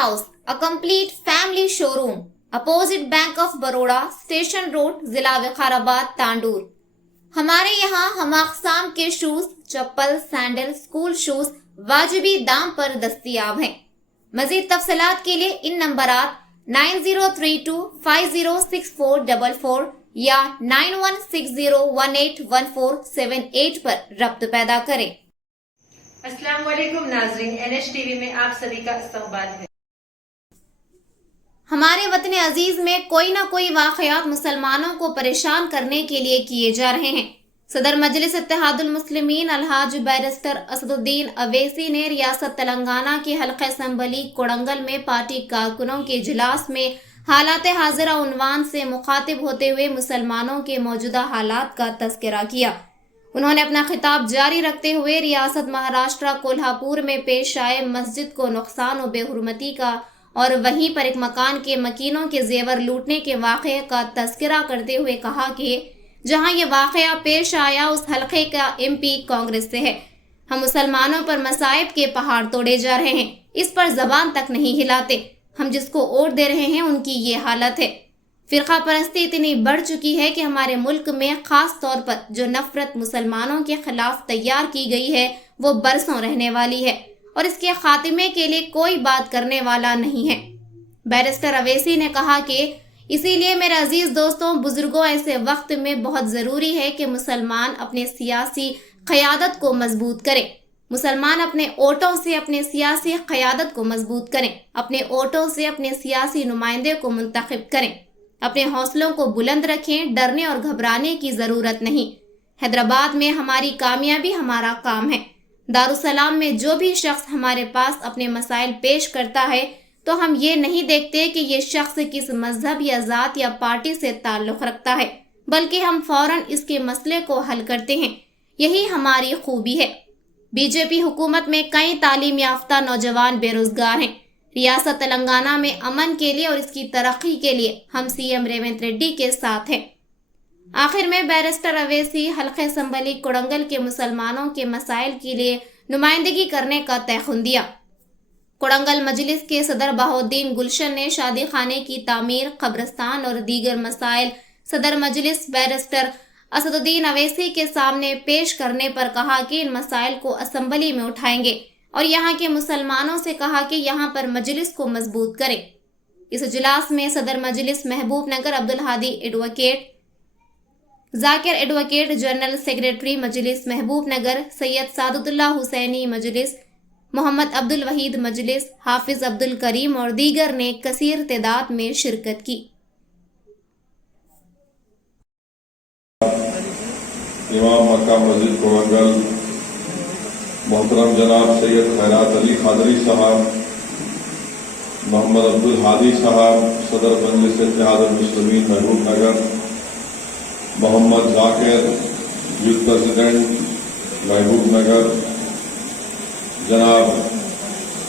House, a complete family showroom, opposite Bank of Baroda, Station Road, ضلع وقارآباد, تانڈور. ہمارے یہاں ہم اقسام کے شوز، چپل، سینڈل، اسکول شوز واجبی دام پر دستیاب ہیں. مزید تفصیلات کے لیے ان نمبرات 9032506444 یا 9160181478 پر رابطہ پیدا کریں. السلام علیکم ناظرین، NH TV میں آپ سبھی کا استقبال ہے. ہمارے وطن عزیز میں کوئی نہ کوئی واقعات مسلمانوں کو پریشان کرنے کے لیے کیے جا رہے ہیں. صدر مجلس اتحاد المسلمین الحاج بیرسٹر اسد الدین اویسی نے ریاست تلنگانہ کے حلقہ اسمبلی کوڑنگل میں پارٹی کارکنوں کے اجلاس میں حالات حاضرہ عنوان سے مخاطب ہوتے ہوئے مسلمانوں کے موجودہ حالات کا تذکرہ کیا. انہوں نے اپنا خطاب جاری رکھتے ہوئے ریاست مہاراشٹرا کولہاپور میں پیش آئے مسجد کو نقصان و بے حرمتی کا اور وہیں پر ایک مکان کے مکینوں کے زیور لوٹنے کے واقعے کا تذکرہ کرتے ہوئے کہا کہ جہاں یہ واقعہ پیش آیا اس حلقے کا MP کانگریس سے ہے. ہم مسلمانوں پر مصائب کے پہاڑ توڑے جا رہے ہیں، اس پر زبان تک نہیں ہلاتے. ہم جس کو ووٹ دے رہے ہیں ان کی یہ حالت ہے. فرقہ پرستی اتنی بڑھ چکی ہے کہ ہمارے ملک میں خاص طور پر جو نفرت مسلمانوں کے خلاف تیار کی گئی ہے وہ برسوں رہنے والی ہے اور اس کے خاتمے کے لیے کوئی بات کرنے والا نہیں ہے. بیرسٹر اویسی نے کہا کہ اسی لیے میرے عزیز دوستوں، بزرگوں، ایسے وقت میں بہت ضروری ہے کہ مسلمان اپنے سیاسی قیادت کو مضبوط کریں. مسلمان اپنے ووٹوں سے اپنے سیاسی قیادت کو مضبوط کریں، اپنے ووٹوں سے اپنے سیاسی نمائندے کو منتخب کریں. اپنے حوصلوں کو بلند رکھیں، ڈرنے اور گھبرانے کی ضرورت نہیں. حیدرآباد میں ہماری کامیابی ہمارا کام ہے. دارالسلام میں جو بھی شخص ہمارے پاس اپنے مسائل پیش کرتا ہے تو ہم یہ نہیں دیکھتے کہ یہ شخص کس مذہب یا ذات یا پارٹی سے تعلق رکھتا ہے، بلکہ ہم فوراً اس کے مسئلے کو حل کرتے ہیں. یہی ہماری خوبی ہے. BJP حکومت میں کئی تعلیم یافتہ نوجوان بے روزگار ہیں. ریاست تلنگانہ میں امن کے لیے اور اس کی ترقی کے لیے ہم CM ریونت ریڈی کے ساتھ ہیں. آخر میں بیرسٹر اویسی حلقہ اسمبلی کوڑنگل کے مسلمانوں کے مسائل کے لیے نمائندگی کرنے کا تیقن دیا. کوڑنگل مجلس کے صدر بہاؤالدین گلشن نے شادی خانے کی تعمیر، قبرستان اور دیگر مسائل صدر مجلس بیرسٹر اسد الدین اویسی کے سامنے پیش کرنے پر کہا کہ ان مسائل کو اسمبلی میں اٹھائیں گے اور یہاں کے مسلمانوں سے کہا کہ یہاں پر مجلس کو مضبوط کریں. اس اجلاس میں صدر مجلس محبوب نگر عبدالہادی ایڈوکیٹ، ذاکر ایڈوکیٹ، جنرل سیکریٹری مجلس محبوب نگر سید سعادت اللہ حسینی مجلس، محمد عبدالوحید مجلس، حافظ عبدالکریم اور دیگر نے کثیر تعداد میں شرکت کی. امام مکہ مسجد کوڑنگل محترم جناب سید خیرات علی قادری صاحب، محمد عبدالہادی صاحب صدر مجلس اتحاد المسلمین محبوب نگر، محمد ذاکر یوتھ پریزیڈنٹ محبوب نگر، جناب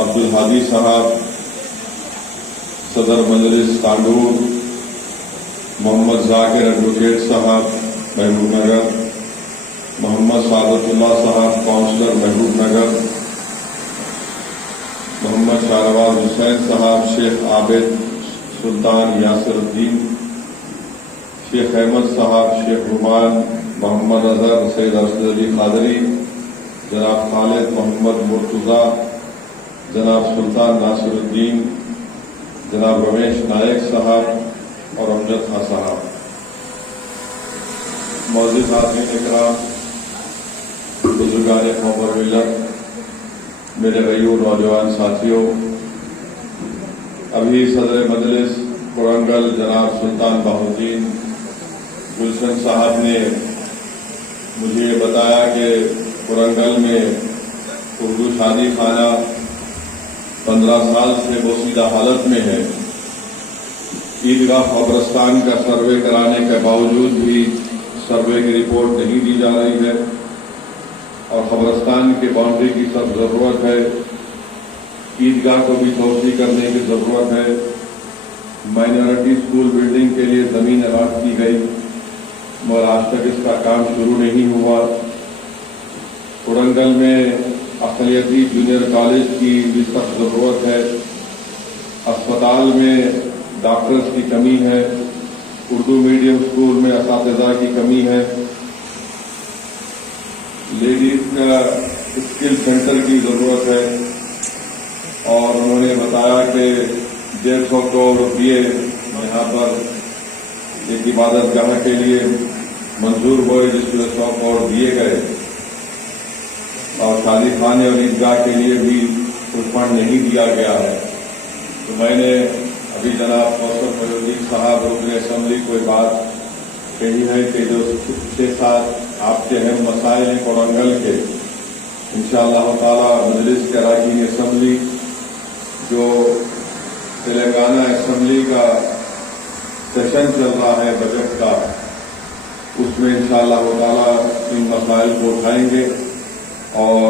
عبدالہادی صاحب صدر مجلس تانڈور، محمد ذاکر ایڈوکیٹ صاحب محبوب نگر، محمد سعادت اللہ صاحب کونسلر محبوب نگر، محمد شاہنواز حسین صاحب شیخ عابد سلطان یاسر الدین، شیخ احمد صاحب شیخ رومان، محمد اظہر سید ارشد علی قادری، جناب خالد محمد مرتضیٰ، جناب سلطان ناصر الدین، جناب رمیش نائک صاحب اور امجد خان صاحب. معزز حاضرین اکرام، بزرگان قوم اور ملت، میرے غیور نوجوان ساتھیوں، ابھی صدر مجلس کوڑنگل جناب سلطان بہاؤالدین گلشن صاحب نے مجھے یہ بتایا کہ کوڑنگل میں اردو شادی خانہ 15 سال سے بوسیدہ حالت میں ہے. عیدگاہ قبرستان کا سروے کرانے کے باوجود بھی سروے کی رپورٹ نہیں دی جا رہی ہے اور قبرستان کے باؤنڈری کی سب ضرورت ہے. عیدگاہ کو بھی توسیع کرنے کی ضرورت ہے. مائنورٹی اسکول بلڈنگ کے لیے زمین الاٹ کی گئی مگر آج تک اس کا کام شروع نہیں ہوا. کوڑنگل میں اقلیتی جونیئر کالج کی بھی سخت ضرورت ہے. अस्पताल में डॉक्टर्स की कमी है, उर्दू मीडियम स्कूल में असातिज़ा की कमी है, लेडीज का स्किल सेंटर की ज़रूरत है। और उन्होंने बताया कि 150 करोड़ रुपये यहाँ पर एक इबादत गाह के लिए मंजूर हुए, जिसमें 100 करोड़ दिए गए, और शादी खाने और ईदगाह के लिए भी कुछ फंड नहीं दिया गया है। तो मैंने अभी जनाब कौसर फैजुद्दीन साहब रुकन असम्बली को बात कही है कि जो 6-7 आपके अहम मसाइल हैं कोरंगल के, इंशाअल्लाह ताला मजलिस के अरकान असम्बली जो तेलंगाना असम्बली का सेशन चल रहा है बजट का, उसमें इंशाअल्लाह ताला इन मसाइल को उठाएंगे। और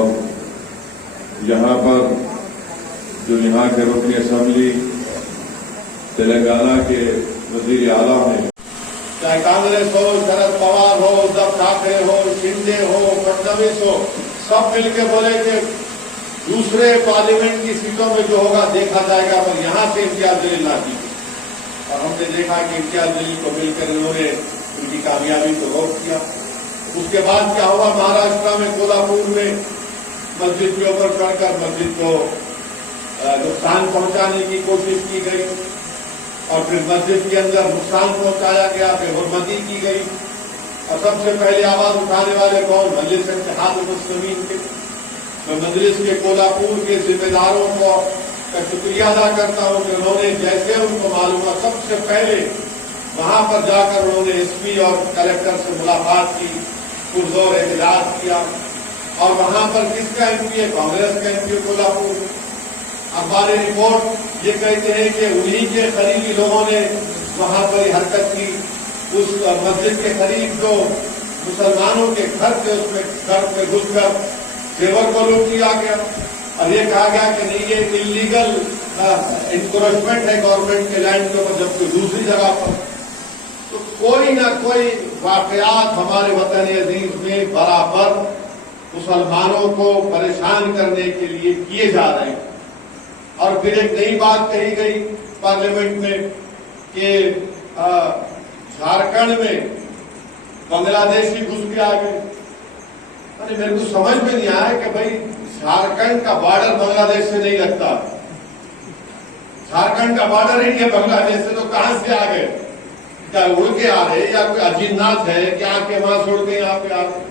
यहाँ पर जो यहाँ के रुकन असम्बली तेलंगाना के वजीर आला हैं, चाहे कांग्रेस हो, शरद पवार हो, उद्धव ठाकरे हो, शिंदे हो, फडणवीस हो, सब मिलकर बोले कि दूसरे पार्लियामेंट की सीटों में जो होगा देखा जाएगा, पर यहाँ से इम्तियाज जलील ना कीजिए। और हमने देखा कि इम्तियाज जलील को मिलकर उन्होंने उनकी कामयाबी को रोक दिया। उसके बाद क्या हुआ, महाराष्ट्र में कोल्हापुर में मस्जिद के ऊपर चढ़कर मस्जिद को नुकसान पहुंचाने की कोशिश की गई, और फिर मस्जिद के अंदर नुकसान पहुंचाया गया, बेहुरमती की गई। और सबसे पहले आवाज उठाने वाले कौन? मजलिस इत्तेहादुल मुस्लिमीन के। मैं मजलिस के कोल्हापुर के जिम्मेदारों का शुक्रिया अदा करता हूं कि उन्होंने जैसे उनको मालूम हुआ सबसे पहले वहां पर जाकर उन्होंने एसपी और कलेक्टर से मुलाकात की, पुरजोर एहतजाज किया। और वहां पर किसका एमपी है? कांग्रेस का एमपी कोल्हापुर। अखबारी रिपोर्ट ये कहते हैं कि उन्हीं के करीबी लोगों ने वहां पर हरकत की। उस मस्जिद के करीब जो मुसलमानों के घर थे, उसमें घर में घुसकर जेवर को लूट लिया गया, और ये कहा गया कि नहीं, ये इलीगल इंक्रोचमेंट है गवर्नमेंट के लैंड के ऊपर, जबकि दूसरी जगह पर। तो कोई ना कोई वाकयात हमारे वतन अजीज में बराबर मुसलमानों को परेशान करने के लिए किए जा रहे हैं। और फिर एक नई बात कही गई पार्लियामेंट में कि झारखंड में बांग्लादेशी घुस के आ गए। अरे मेरे को समझ में नहीं आया कि भाई झारखंड का बॉर्डर बांग्लादेश से नहीं लगता, झारखंड का बॉर्डर ही है बांग्लादेश से, तो कहां से आ गए? क्या उड़ के आ रहे, या कोई अजीनाथ है क्या आके वहां छोड़ के यहाँ पे आ गए?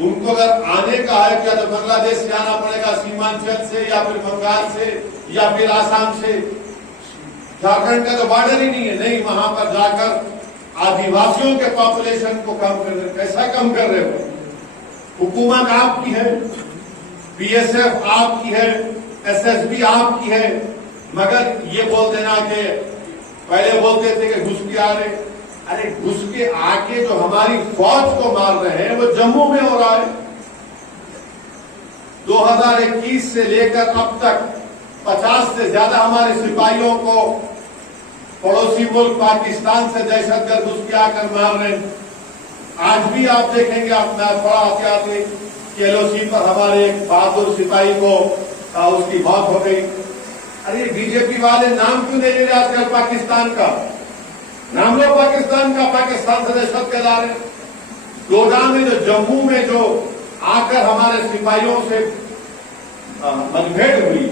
उनको अगर आने का है क्या तो बांग्लादेश से आना पड़ेगा, सीमांचल से या फिर बंगाल से या फिर आसाम से। झारखंड का तो बॉर्डर ही नहीं है। नहीं, वहां पर जाकर आदिवासियों के पॉपुलेशन को कम कर रहे। कैसा कम कर रहे हो? हुकूमत आपकी है, बीएसएफ आपकी है, एसएसबी आपकी है, मगर ये बोल देना कि पहले बोलते थे कि घुस के आ रहे। अरे घुस के आके जो हमारी फौज को मार रहे हैं वो जम्मू में हो रहा है। 2021 से लेकर अब तक 50 से ज्यादा हमारे सिपाहियों को पड़ोसी मुल्क पाकिस्तान से दहशतगर्द घुस के आकर मार रहे हैं। आज भी आप देखेंगे, अपना पढ़ा आते आते कि एलओसी पर हमारे एक बहादुर सिपाही को उसकी मौत हो गई। अरे बीजेपी वाले नाम क्यों नहीं ले रहे आजकल पाकिस्तान का? नाम लो पाकिस्तान का, पाकिस्तान से दहशत के ला रहे। डोडा में जो जम्मू में जो आकर हमारे सिपाहियों से मतभेद हुई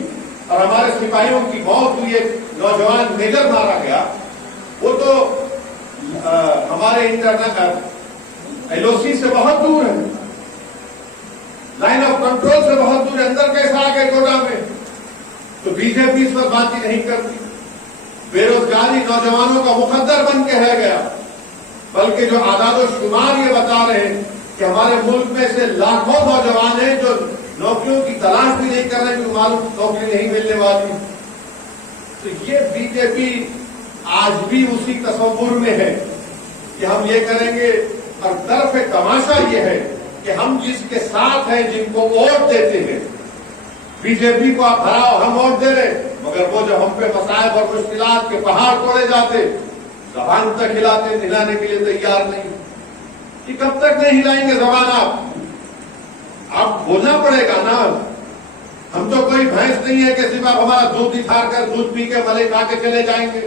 और हमारे सिपाहियों की मौत हुई, एक नौजवान मेजर मारा गया, वो तो हमारे इंटरनल एलओसी से बहुत दूर है, लाइन ऑफ कंट्रोल से बहुत दूर है। अंदर कैसे आ गए डोडा में? तो बीजेपी इस पर बात ही नहीं करती। बेरोजगारी नौजवानों का मुकद्दर बन के रह गया, बल्कि जो आदाद शुमार ये बता रहे हैं कि हमारे मुल्क में से लाखों नौजवान हैं जो नौकरियों की तलाश भी नहीं कर रहे, क्योंकि मालूम नौकरी नहीं मिलने वाली। तो ये बीजेपी आज भी उसी तस्वुर में है कि हम ये करेंगे, और तरफ तमाशा ये है कि हम जिसके साथ हैं, जिनको वोट देते हैं, बीजेपी को आप हराओ, हम वोट दे रहे, मगर वो जो हम पे मसाइब और मुश्किलात के पहाड़ तोड़े जाते, जबान तक हिलाते, हिलाने के लिए तैयार नहीं। कि कब तक नहीं हिलाएंगे जबान? आप बोलना पड़ेगा ना। हम तो कोई भैंस नहीं है कि सिर्फ आप हमारा दूध निखार कर दूध पी के भले खा के चले जाएंगे।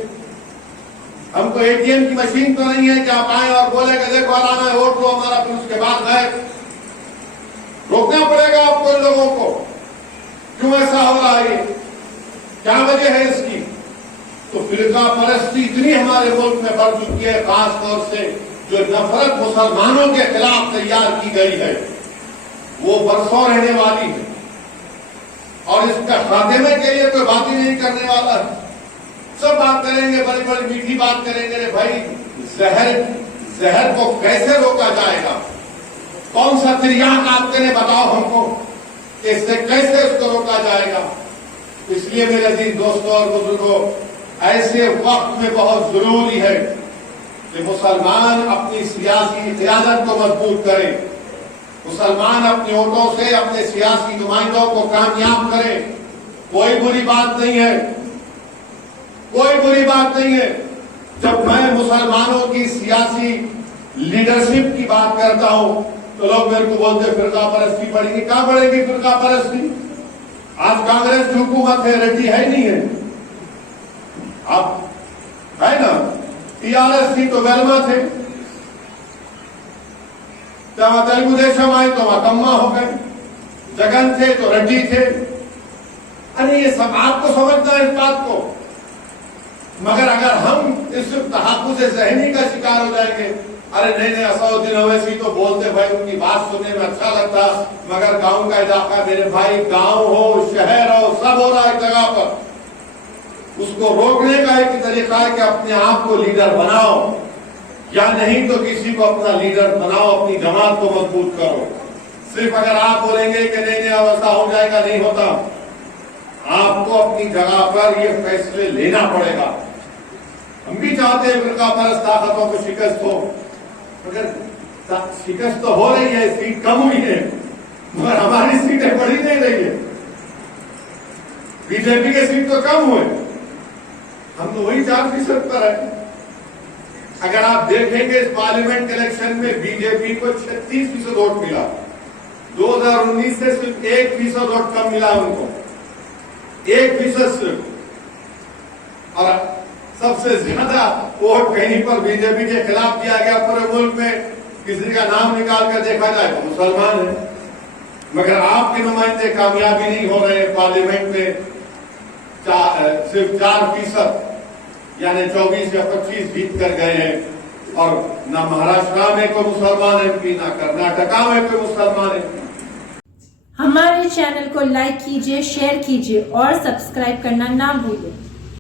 हम तो एटीएम की मशीन तो नहीं है कि आप आए और बोले कि देखो आना है वोट लो हमारा, फिर उसके बाद गए। रोकना पड़ेगा आपको इन लोगों को। क्यों ऐसा हो रहा है, क्या वजह है इसकी? तो फिरका परस्ती इतनी हमारे मुल्क में बढ़ चुकी है, खास तौर से जो नफरत मुसलमानों के खिलाफ तैयार की गई है वो बरसों रहने वाली है, और इसका खात्मे के लिए कोई बात ही नहीं करने वाला है। सब बात करेंगे, बड़ी बड़ी मीठी बात करेंगे। रे भाई, जहर को कैसे रोका जाएगा? कौन सा तिर्याक आपके ने बताओ हमको कि इससे कैसे उसको रोका जाएगा? इसलिए मेरे अजीज दोस्तों और बुजुर्गों, ऐसे वक्त में बहुत जरूरी है कि मुसलमान अपनी सियासी क़यादत को मजबूत करें, मुसलमान अपने वोटों से अपने सियासी नुमाइंदों को कामयाब करें। कोई बुरी बात नहीं है, कोई बुरी बात नहीं है। जब मैं मुसलमानों की सियासी लीडरशिप की बात करता हूं तो लोग मेरे को बोलते फिरका परस्ती पड़ेगी। कहां पड़ेगी फिरका परस्ती? आज कांग्रेस की हुकूमत है, रेड्डी है नहीं है, अब है ना। टीआरएस थी तो वेलमा थे, तेलुगु देशम आए तो वकम्मा हो गए, जगन थे तो रेड्डी थे। अरे ये सब आपको समझना है इस बात को। मगर अगर हम इस तहफ़्फ़ुज़ ज़हनी का शिकार हो जाएंगे, अरे नहीं असदुद्दीन ओवैसी तो बोलते भाई, उनकी बात सुनने में अच्छा लगता, मगर गांव का इलाका, मेरे भाई गांव हो शहर हो सब हो रहा है एक जगह पर। उसको रोकने का एक तरीका है कि अपने आप को लीडर बनाओ, या नहीं तो किसी को अपना लीडर बनाओ, अपनी जमात को मजबूत करो। सिर्फ अगर आप बोलेंगे कि नहीं ऐसा हो जाएगा, नहीं होता। आपको अपनी जगह पर ये फैसले लेना पड़ेगा। हम भी चाहते हैं फिरका परस्त ताकतों को शिकस्त हो, मगर शिकस्त तो हो रही है, सीट कम हुई है, मगर हमारी सीटें बढ़ी नहीं रही है। बीजेपी के सीट तो कम हुए, हम तो वही 4% पर है। अगर आप देखेंगे इस पार्लियामेंट इलेक्शन में बीजेपी को 36% वोट मिला, 2019 से सिर्फ 1% वोट कम मिला उनको, 1% सिर्फ। और सबसे ज्यादा वोट कहीं पर बीजेपी के खिलाफ दिया गया पूरे मुल्क में, किसी का नाम निकाल कर देखा जाए तो मुसलमान है। मगर आपके नुमाइंदे कामयाबी नहीं हो रहे पार्लियामेंट में, सिर्फ 4% यानी 24 या 25 जीत कर गए हैं। और न महाराष्ट्र में कोई मुसलमान एमपी, न कर्नाटका में कोई मुसलमान एमपी। हमारे चैनल को लाइक कीजिए, शेयर कीजिए और सब्सक्राइब करना ना भूलें।